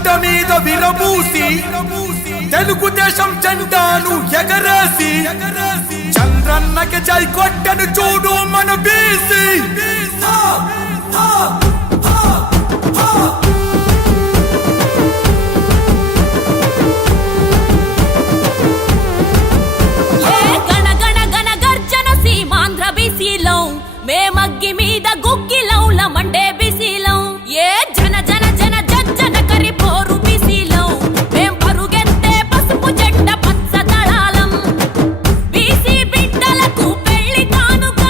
గడ్డ మీద విరబూసి తెలుగుదేశం జెండాను ఎగరేసి చంద్రన్నకి జై కొట్టను చూడు మన బీసీ. మేమగ్గి మీద గుగ్గిలౌల మండే బిసిలో ఏ జన జన జన జన కరి పోరు బిసిలో మేం పరుగెత్తే పసుపు జెండ పచ్చ దళాలం బీసీ బిడ్డలకు పెళ్లి కానుక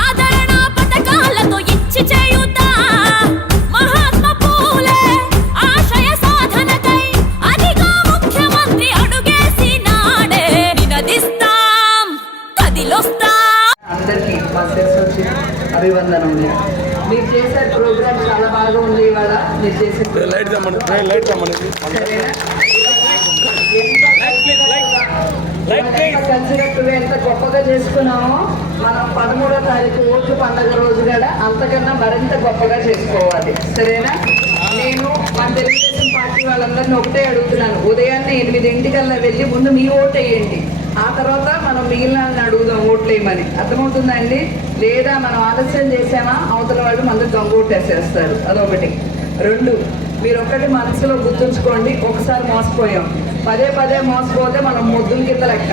ఆదరణ పథకాలతో ఇచ్చి చేయుతా మహాత్మా పూలే ఆశయ సాధనకై అదిగా ముఖ్యమంత్రి అడుగేసి నాడే నినదిస్తాం కదిలొస్తాం. అందరికీ అభివందనములు. మీరు చేసే ప్రోగ్రామ్ చాలా బాగా ఉంది. ఇవాళ మీరు చేసే కలిసినట్టుగా ఎంత గొప్పగా చేసుకున్నామో మనం 13వ తారీఖు ఓట్లు పండుగ రోజు కూడా అంతకన్నా మరింత గొప్పగా చేసుకోవాలి. సరేనా? నేను మన తెలుగుదేశం పార్టీ వాళ్ళందరినీ ఒకటే అడుగుతున్నాను, ఉదయాన్నే 8 వెళ్ళి ముందు మీ ఓటు వేయండి. ఆ తర్వాత మనం మిగిలిన అడుగుదాం ఓట్లు వేయమని. అర్థమవుతుందండి? లేదా మనం ఆలస్యం చేసామా అవతల వాళ్ళు మళ్ళీ దొంగోటు వేసేస్తారు. అదొకటి. 2, మీరు ఒక్కటి మనసులో గుర్తుంచుకోండి, ఒకసారి మోసపోయాం, పదే మోసపోతే మనం మొద్దుల కింద లెక్క.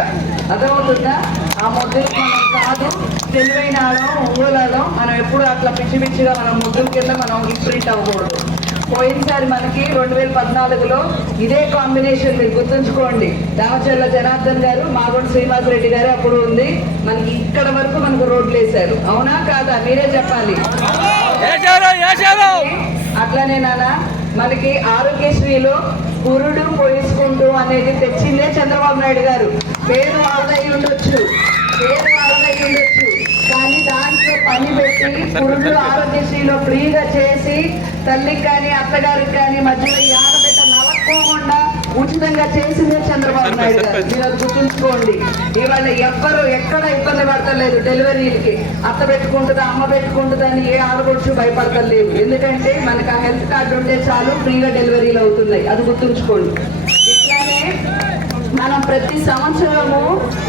అర్థమవుతుందా? ఆ మొద్దులు మనం కాదు, తెలివైన ఆడడం ఒంగోలాడడం. మనం ఎప్పుడు అట్లా పిచ్చిగా మనం మొద్దుల కింద మనం ఇంప్రింట్ అవ్వకూడదు. పోయినసారి మనకి 2014లో ఇదే కాంబినేషన్ మీరు గుర్తుంచుకోండి. దామచర్ల జనార్దన్ గారు, మాగొండ శ్రీనివాసరెడ్డి గారు అప్పుడు ఉంది. మనకి ఇక్కడ వరకు మనకు రోడ్లు వేశారు. అవునా కాదా? మీరే చెప్పాలి. అట్లానే నాన్న మనకి ఆరోగ్యశ్రీలో పురుడు పోయించుకుంటూ అనేది తెచ్చిందే చంద్రబాబు నాయుడు గారు. పేరు వాళ్ళదై ఉండొచ్చు, కానీ దాంట్లో పని పెట్టి పురుడు ఆరోగ్యశ్రీలో ఫ్రీగా చేసి తల్లికి కానీ అత్తగారికి కానీ మధ్యలో ఈ ఆడబిడ్డ నలక్కోకుండా ఉచితంగా చేసిందే చంద్రబాబు నాయుడు గారు. మీరు అది గుర్తుంచుకోండి. ఇవాళ ఎవ్వరు ఎక్కడ ఇబ్బంది పడతలేదు. డెలివరీలకి అత్త పెట్టుకుంటుందా అమ్మ పెట్టుకుంటుందా అని ఏ ఆడగొచ్చు భయపడతలేదు. ఎందుకంటే మనకు ఆ హెల్త్ కార్డు ఉంటే చాలు ఫ్రీగా డెలివరీలు అవుతున్నాయి. అది గుర్తుంచుకోండి. ఇట్లానే మనం ప్రతి సంవత్సరము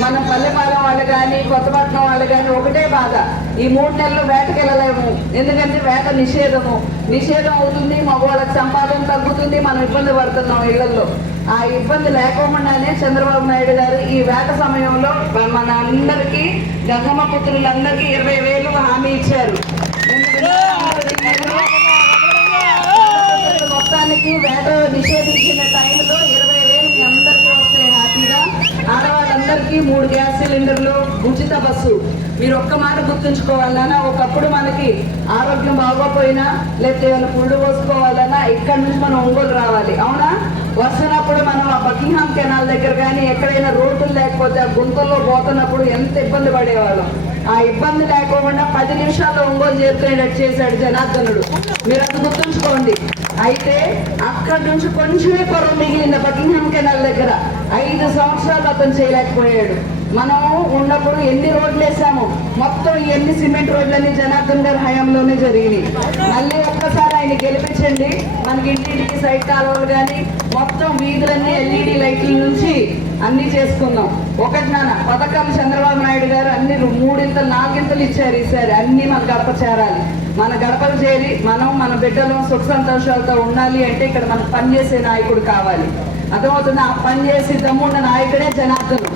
మన పల్లెపాలెం వాళ్ళు కానీ కొత్తపట్నం వాళ్ళు కానీ ఒకటే బాధ, ఈ 3 నెలలు వేటకి వెళ్ళలేము. ఎందుకంటే వేట నిషేధం అవుతుంది, మగవాళ్ళకి సంపాదన తగ్గుతుంది, మనం ఇబ్బంది పడుతున్నాం ఇళ్లలో. ఆ ఇబ్బంది లేకుండానే చంద్రబాబు నాయుడు గారు ఈ వేట సమయంలో మన అందరికీ గంగమ్మ పుత్రులందరికీ 20,000 హామీ ఇచ్చారు. మొత్తానికి వేట నిషేధించిన టైంలో 20,000 మీ అందరికీ వస్తాయి హ్యాపీగా. ఆడవాళ్ళందరికీ 3 గ్యాస్ సిలిండర్లు, ఉచిత బస్సు. మీరు ఒక్క మాట గుర్తుంచుకోవాలన్నా, ఒకప్పుడు మనకి ఆరోగ్యం బాగోపోయినా లేకపోతే ఏమైనా పురుడు పోసుకోవాలన్నా ఇక్కడ నుంచి మనం ఒంగోలు రావాలి. అవునా? వస్తున్నప్పుడు మనం ఆ బకింగ్హామ్ కెనాల్ దగ్గర కానీ ఎక్కడైనా రోడ్లు లేకపోతే ఆ గుంతల్లో పోతున్నప్పుడు ఎంత ఇబ్బంది పడేవాళ్ళం. ఆ ఇబ్బంది లేకుండా 10 నిమిషాల్లో ఒంగోలు చేరుకునేటట్టు చేశాడు జనార్దనుడు. మీరు అది గుర్తుంచుకోండి. అయితే అక్కడి నుంచి కొంచెమే పొరం మిగిలిన బకింగ్హామ్ కెనాల్ దగ్గర 5 సంవత్సరాలు అతను చేయలేకపోయాడు. మనం ఉన్నప్పుడు ఎన్ని రోడ్లు వేసాము, మొత్తం ఎన్ని సిమెంట్ రోడ్లన్నీ జనార్దన్ గారి హయాంలోనే జరిగినాయి. మళ్ళీ ఒక్కసారి ఆయన గెలిపించండి. మనకి ఇంటింటికి సైడ్ కాలువలు కానీ మొత్తం వీధులన్నీ LED లైట్ల నుంచి అన్ని చేసుకుందాం. ఒకటి నాన్న పథకాలు చంద్రబాబు నాయుడు గారు అన్ని 3 4 ఇచ్చారు. ఈసారి అన్ని మన గడప చేరాలి. మన గడపలు చేరి మనం మన బిడ్డలు సుఖ సంతోషాలతో ఉండాలి అంటే ఇక్కడ మనకు పనిచేసే నాయకుడు కావాలి. అర్థమవుతుంది? ఆ పని చేసి దమ్మున్న నాయకుడే జనార్దను.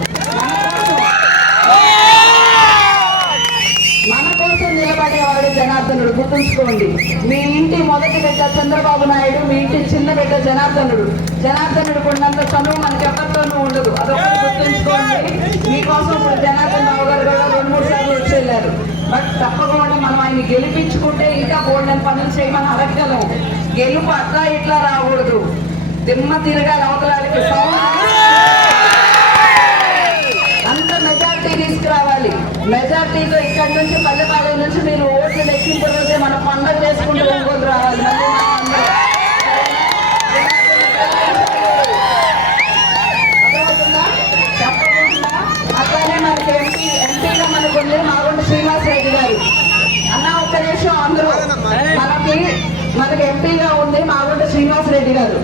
మన కోసం నిలబడేవాడు జనార్దనుడు. గుర్తుంచుకోండి. మీ ఇంటి మొదటి బిడ్డ చంద్రబాబు నాయుడు, మీ ఇంటి చిన్న బిడ్డ జనార్దనుడు. జనార్దనుడు ఉన్నంత చనువు మనకి ఎవరితోనూ ఉండదు. అదొకటి గుర్తుంచుకోండి. మీకోసం ఇప్పుడు జనార్దన్ రావు గారు కూడా 2-3 సార్లు వచ్చి వెళ్ళారు. బట్ తప్పకుండా మనం ఆయన గెలిపించుకుంటే ఇంకా బోల్డెన్ పనులు చేయమని అడగలం. గెలుపు అట్లా ఇట్లా రాకూడదు, దిమ్మ తిరగాలి అవతలానికి. అంత మెజార్టీ తీసుకురావాలి. మెజార్టీతో ఇక్కడి నుంచి పల్లెపాలెం నుంచి మీరు ఓట్లు లెక్కింపు రోజే మనం పండుగ చేసుకుంటూ ఒంగోలు రావాలి. అట్లానే మనకి ఎంపీగా మనకు ఉంది మాగొండ శ్రీనివాసరెడ్డి గారు. అన్న ఒక్క నిమిషం, అందరూ మనకి ఎంపీగా ఉంది మాగొండ శ్రీనివాస శ్రీనివాసరెడ్డి గారు.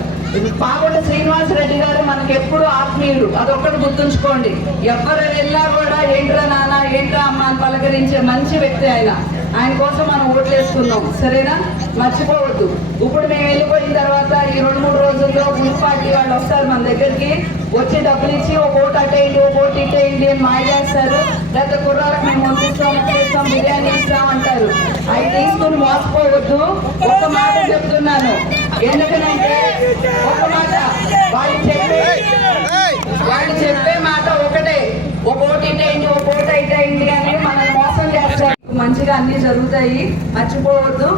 పాగొండ శ్రీనివాసరెడ్డి గారు మనకి ఎప్పుడు ఆత్మీయుడు, అదొక్కటి గుర్తుంచుకోండి. ఎవరు వెళ్ళా కూడా ఏంట్రా నాన్న ఏంట్రా అమ్మ అని పలకరించే మంచి వ్యక్తి ఆయన కోసం మనం ఓట్లేసుకుందాం, సరేనా? మర్చిపోవద్దు. ఇప్పుడు మేము వెళ్ళిపోయిన తర్వాత ఈ 2-3 రోజుల్లో మున్సిపాలిటీ వాళ్ళు వస్తారు మన దగ్గరికి, వచ్చి డబ్బులు ఇచ్చి ఒక ఓటు అటేయండి ఒక ఓటు ఇటేయండి అని మాయ చేస్తారు. లేకపోతే కుర్రాలకు మేము వండిస్తాం బిర్యానీ ఇస్తాం అంటారు. అవి తీసుకుని మోసపోవద్దు. ఒక్క మాట చెప్తున్నాను, ఎందుకనంటే ఒక మాట వాళ్ళు చెప్పే మాట ఒకటే, ఒక ఓటు ఇటేయండి ఒక ఓటు ఇటేయండి అని మనల్ని మోసం చేస్తారు. మంచిగా అన్ని జరుగుతాయి, మర్చిపోవద్దు.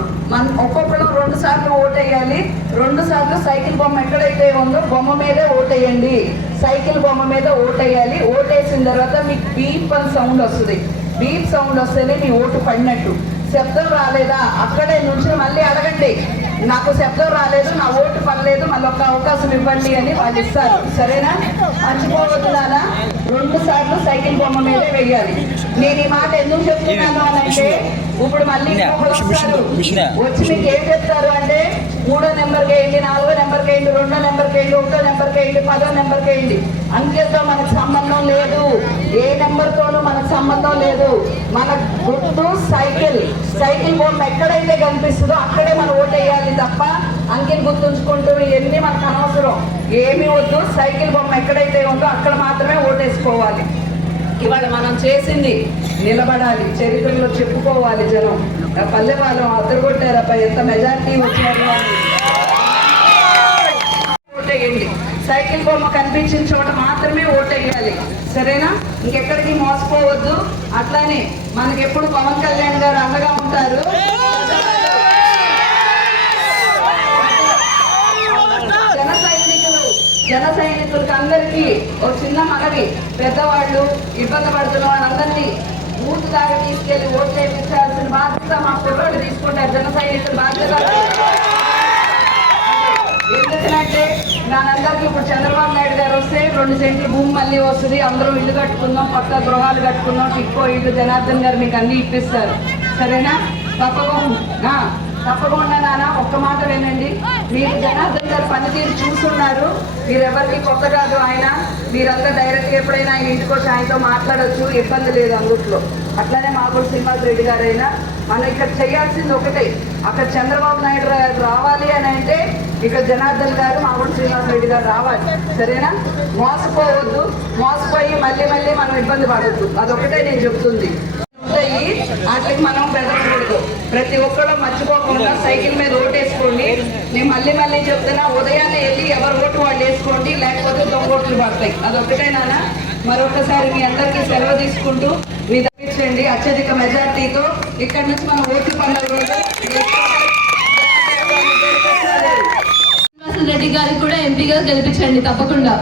ఒక్కొక్కరు 2 సార్లు ఓటేయాలి. 2 సార్లు సైకిల్ బొమ్మ ఎక్కడైతే ఉందో బొమ్మ మీదే ఓటేయండి. సైకిల్ బొమ్మ మీద ఓటేయాలి. ఓటేసిన తర్వాత మీకు బీప్ అని సౌండ్ వస్తుంది. బీప్ సౌండ్ వస్తేనే మీ ఓటు పడినట్టు. శబ్దం రాలేదా అక్కడే నుంచి మళ్ళీ అడగండి, నాకు శబ్దం రాలేదు నా ఓటు పడలేదు మళ్ళీ ఒక అవకాశం ఇవ్వండి అని వాళ్ళు ఇస్తారు, సరేనా? మర్చిపోవద్దు నాన్న. 2 సార్లు సైకిల్ బొమ్మ మీదే వెయ్యాలి. నేను ఈ మాట ఎందుకు చెప్తున్నాను అని అంటే, ఇప్పుడు మళ్ళీ వస్తారు వచ్చి మీకు ఏం చెప్తారు అంటే 3వ నెంబర్కి వేయండి, 4వ నెంబర్కి వేయండి, 2వ నెంబర్కి వేయండి, 1వ నెంబర్కి వేయండి, 10వ నెంబర్కి వేయండి. అంకెతో మనకు సంబంధం లేదు, ఏ నెంబర్తోనూ మనకు సంబంధం లేదు. మన గుర్తు సైకిల్. సైకిల్ బొమ్మ ఎక్కడైతే కనిపిస్తుందో అక్కడే మనం ఓటు వేయాలి తప్ప అంకెలు గుర్తుంచుకుంటూ ఇవన్నీ మనకు అనవసరం, ఏమీ వద్దు. సైకిల్ బొమ్మ ఎక్కడైతే ఉందో అక్కడ మాత్రమే ఓటేసుకోవాలి. ఇవాళ మనం చేసింది నిలబడాలి, చరిత్రలో చెప్పుకోవాలి. జనం పల్లెపాలెం అద్దరుకొట్టారబ్బా, ఎంత మెజార్టీ వచ్చారు అని ఓటేయండి. సైకిల్ బొమ్మ కనిపించిన చోట మాత్రమే ఓటేయాలి, సరేనా? ఇంకెక్కడికి మోసపోవద్దు. అట్లానే మనకి ఎప్పుడు పవన్ కళ్యాణ్ గారు అండగా ఉంటారు. జన సైనికులకి అందరికీ ఒక చిన్న మనవి, పెద్దవాళ్ళు ఇబ్బంది పడుతున్న వాళ్ళందరినీ బూత్ దాకా తీసుకెళ్లి ఓట్లు వేయించాల్సిన బాధ్యత మా కుర్రోళ్ళు తీసుకుంటారు. జన సైనికుల బాధ్యత. ఎందుకంటే దానందరికీ ఇప్పుడు చంద్రబాబు నాయుడు గారు వస్తే 2 సెంట్లు భూమి మళ్ళీ వస్తుంది, అందరూ ఇల్లు కట్టుకుందాం, పక్క గృహాలు కట్టుకుందాం, టిక్కో ఇల్లు జనార్దన్ గారు మీకు అన్ని ఇప్పిస్తారు, సరేనా? తప్పకుండా నాన్న ఒక్క మాట వినండి. మీరు జనార్దన్ గారు పనితీరు చూస్తున్నారు, మీరెవరికి కొత్త కాదు ఆయన. మీరంతా డైరెక్ట్గా ఎప్పుడైనా ఆయన ఇంటికి వచ్చి ఆయనతో మాట్లాడచ్చు, ఇబ్బంది లేదు అందుట్లో. అట్లానే మాగూడు శ్రీనివాసరెడ్డి గారు అయినా మనం ఇక్కడ చేయాల్సింది ఒకటే, అక్కడ చంద్రబాబు నాయుడు గారు రావాలి అని అంటే ఇక్కడ జనార్దన్ గారు మాగూడు శ్రీనివాసరెడ్డి గారు రావాలి, సరేనా? మోసపోవద్దు, మోసపోయి మళ్ళీ మనం ఇబ్బంది పడద్దు, అదొకటే నేను చెప్తుంది. వాటికి మనం బెదరకూడదు. ప్రతి ఒక్కరు మర్చిపోకుండా సైకిల్ మీద ఓటేసుకోండి. నేను మళ్ళీ చెప్తున్నా, ఉదయాన్నే వెళ్ళి ఎవరు ఓటు వాళ్ళు వేసుకోండి, లేకపోతే దొంగ ఓట్లు పడతాయి, అదొకటేనా? మరొకసారి మీ అందరికీ సెలవు తీసుకుంటూ మీ తప్పించండి అత్యధిక మెజార్టీతో. ఇక్కడ నుంచి మనం ఓట్లు పండుగ రోజు రెడ్డి గారికి కూడా ఎంపీగా గెలిపించండి తప్పకుండా.